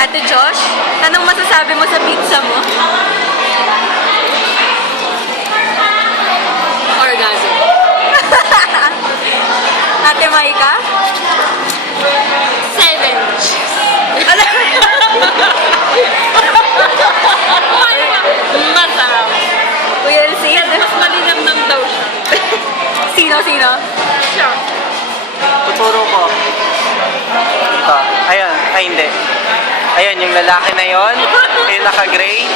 Ate Josh, anong masasabi mo sa pizza mo? Orgasm. Ate Maika? 7. Masarap. Kuya Elsie? Mas malinamnam daw siya. Sino? Siya. Tuturo ko. Ito. Ayun. Ay, hindi. Ayun, yung lalaki na yon, yung naka-gray,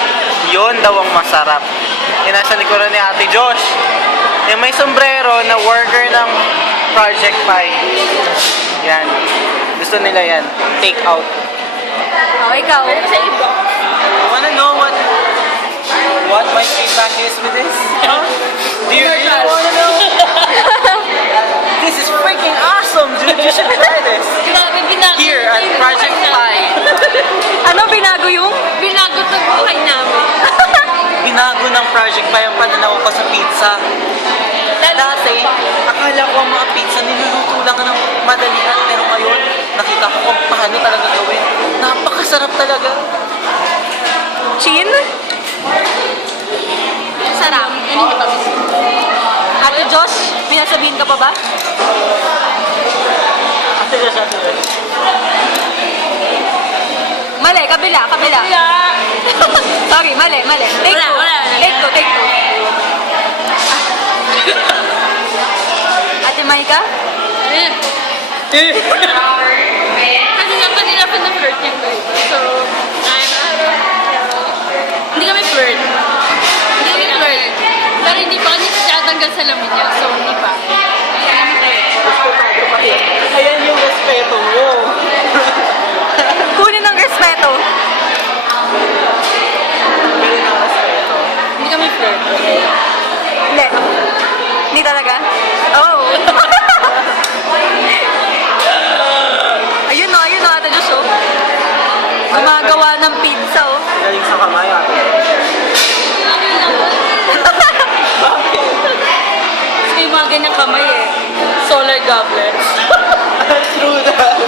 yun daw ang masarap. Yung nasa likuran ni Ate Josh. Yung may sombrero na worker ng Project Pi. Yan. Gusto nila yan. Take out. Oh, ikaw. Pero sa iba. You wanna know what my feedback is with this? Huh? Do you really wanna know? This is freaking awesome, dude. You should try this. Grabe, binago Here at yung Project buhay Pi. namin. Ano binago yung? Binago sa buhay namin. Binago ng Project Pi ang pananaw ko sa pizza. Dati, akala ko ang mga pizza niluluto lang ng madalian, pero ngayon, nakita ko kung paano talaga gawin. Napakasarap talaga. Chin? Sarap. Ano yung matamis? Ate Josh, may nasabihin ka pa ba? Mali, kabila. Sorry, mali. Take two. Wala. Take two. Ate Maika? Kasi nga pa nila pinaflirt yung guy. So, hindi kami flirt. Pero hindi pa kasi tatanggal sa lamin niya. So, hindi pa. Ayan yung respeto mo. Kunin ng respeto. Ganun ang respeto. Hindi kami flirt. Hindi. Hindi talaga? Oh. ayun o, Ate Josh oh. Gumagawa ng pizza oh. Galing sa kamay, ate. Ano naman? Kasi yung mga ganyang kamay eh. Solar goblets. True that.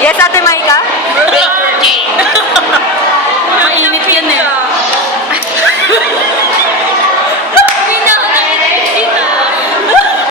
Yes, Ate Maika? Flirting.